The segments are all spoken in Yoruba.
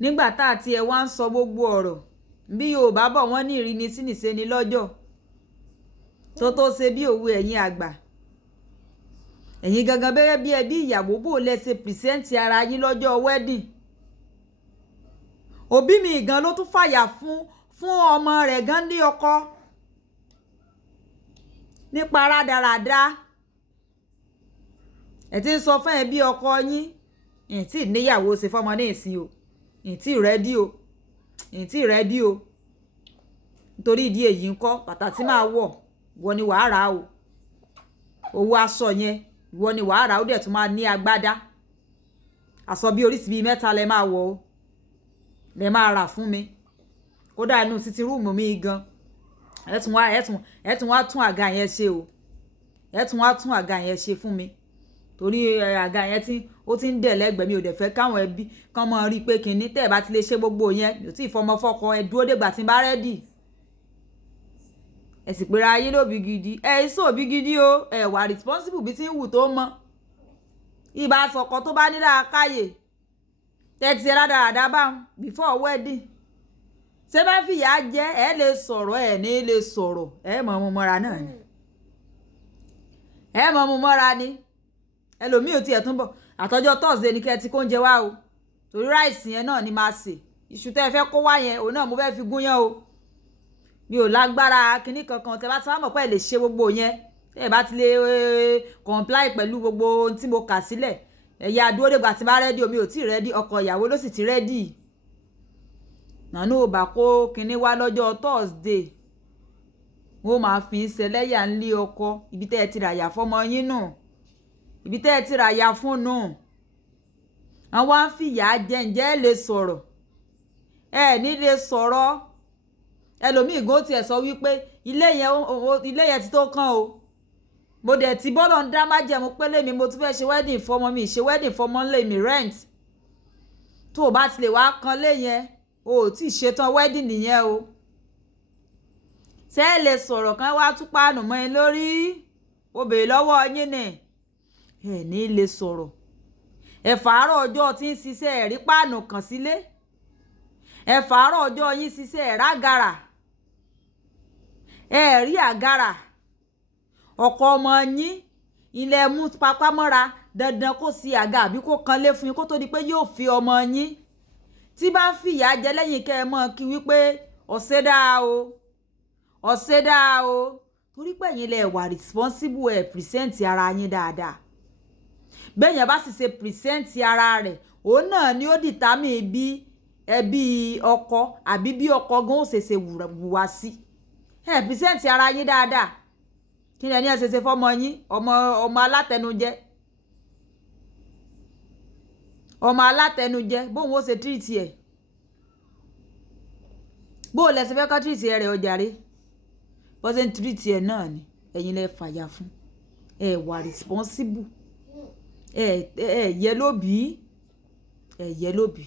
nígbà tá àti ẹ wá ń sọ gbogbo ọ̀rọ̀ bí Yorùbá bọ̀ wọ́n ní ìrínisí nìṣe ni lọ́jọ́ tó ṣe bí òwe ẹ̀yin àgbà ẹ̀yin gangan bẹ́rẹ̀ bí ẹbí ìyàwó bò lẹ ṣe pìrìsẹ́ǹtì ara yín lọ́jọ́ wedding òbí mi gan ló tún fàyà fún ọmọ rẹ̀ gan ní ọkọ nípa rádaràda ẹ ti ń sọ fún ẹbí ọkọ yín ẹ̀ tí níyàwó ṣe fọmọ ní ìsìn o ẹ̀ tí rẹ́dí o nítorí ìdí èyí ń kọ́ bàtà tí máa wọ̀ wọ́n ni wàá rà o owó aṣọ yẹn ìwọ ni wàá rà ó dẹ̀ tún máa ní agbádá aṣọ bí oríṣi bíi 3 lẹ máa wọ̀ o lẹ máa rà fún mi kódà inú sitting room mi gan ẹ tún wá tún àga yẹn ṣe o ẹ tún wá tún àga yẹn ṣe fún mi torí àga yẹn ó ti ń dẹ̀ lẹ́gbẹ̀ẹ́ mi ò dẹ̀ fẹ́ káwọn ẹbí kan mọ́ rí i pé kinní tẹ́ ẹ̀ bá ti lè ṣe gbogbo yẹn mi ò tí ì fọmọ fọkọ ẹ dúró dègbà tí n bá rẹ́dì ẹ sì pera ayé lóbi gidi ẹ iṣẹ́ òbí gidi o ẹ wà responsible bí tí ń wù tó mọ́ ìbá sọkọ tó bá nílà káyè tẹ́tí ẹ rádaràdá bá before wedding ṣé bá fìyà jẹ ẹ lè sọ̀rọ̀ ẹ ní lè sọ̀rọ̀ ẹ mọ̀ ọmọ mọ́ra náà ni ẹ mọ̀ ọmọ mọ́ra ni ẹlòmíì ò tiẹ̀ tún bọ̀ àtọjọ́ Thursday ní kẹ́ ti kó oúnjẹ wá o torí ráìsì yẹn náà ni máa sè iṣu tẹ́ ẹ fẹ́ kó wá yẹn òun náà mo fẹ́ fi gúnyán o mi ò lágbára kinní kankan tẹ́ bá ti wá mọ̀ pé ẹ lè ṣe gbogbo yẹn tẹ́ ẹ bá ti lè comply pẹ̀lú gbogbo ohun tí mo kà sílẹ̀ ẹ̀yà dúró dègbà tí bá rẹ́dí omi ò tí ì rẹ́dí ọkọ ìyàwó ló sì ti rẹ́dí nànú ò bá kó kinní wá lọ́jọ́ Thursday wọ́n máa fi ń ṣẹlẹ́yà ńlé ọkọ ibi tẹ́ ẹ ti ràyà fọmọ yín nù ibi tẹ́ ẹ ti ràyà fún nù àwọn á fìyà jẹ ǹjẹ́ ẹ lè sọ̀rọ̀ ẹ ní lè sọ̀rọ̀ ẹlòmíì gan tiẹ̀ sọ wípé ilé yẹn ti tó kàn o mo dẹ̀ ti bọ́lọ̀ ń dá májẹ̀mú pé lèmi mo tún fẹ́ ṣe wedding fọmọ mi ṣe wedding fọmọ ńlẹ̀ mi rent tó o bá ti lè wá kan lé yẹn o ò tí ì ṣetán wedding nìyẹn o ṣé ẹ lè sọ̀rọ̀ kan wá tún páànù mọ́ ẹ lórí o béèrè lọ́wọ́ yín ni ẹ ní lè sọ̀rọ̀ ẹ fàárọ̀ ọjọ́ tí ń ṣiṣẹ́ ẹ̀rí páànù kàn sílé ẹ fàárọ̀ ọjọ́ yín ṣiṣẹ́ ẹ̀rágàrà ẹ̀rí àgàrà ọkọ ọmọ yín ilẹ̀ mú papá mọ́ra dandan kó sí àga àbí kó kan lé fún yín kó tó di pé yóò fi ọmọ yín tí bá ń fìyà jẹ lẹ́yìn kẹ́ ẹ mọ́ kí wípé ọ̀sẹ̀ dáa o torí pé ẹ̀yin lẹ wà responsible ẹ̀ present ara yín dáadáa bẹ́ẹ̀yàn bá sì ṣe present ara rẹ̀ òun náà ni ó determine bí ẹbí ọkọ àbí bí ọkọ gan ó ṣe wùwà sí ẹ̀ present ara yín dáadáa kí ni ẹni ẹ̀ ṣe fọmọ yín ọmọ alátẹnujẹ bóun ó ṣe treat ẹ̀ bóun lẹ ṣe fẹ́ kọ́ treat ẹ̀ rẹ̀ ọjàre bọ́sẹ̀ ń treat ẹ̀ náà ni ẹ̀yin lẹ fàyà fún ẹ̀ wà responsible yẹ lóbi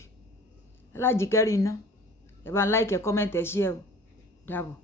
alájìkẹ́rì iná ẹ bá ń like ẹ comment ẹ share o dàbọ̀.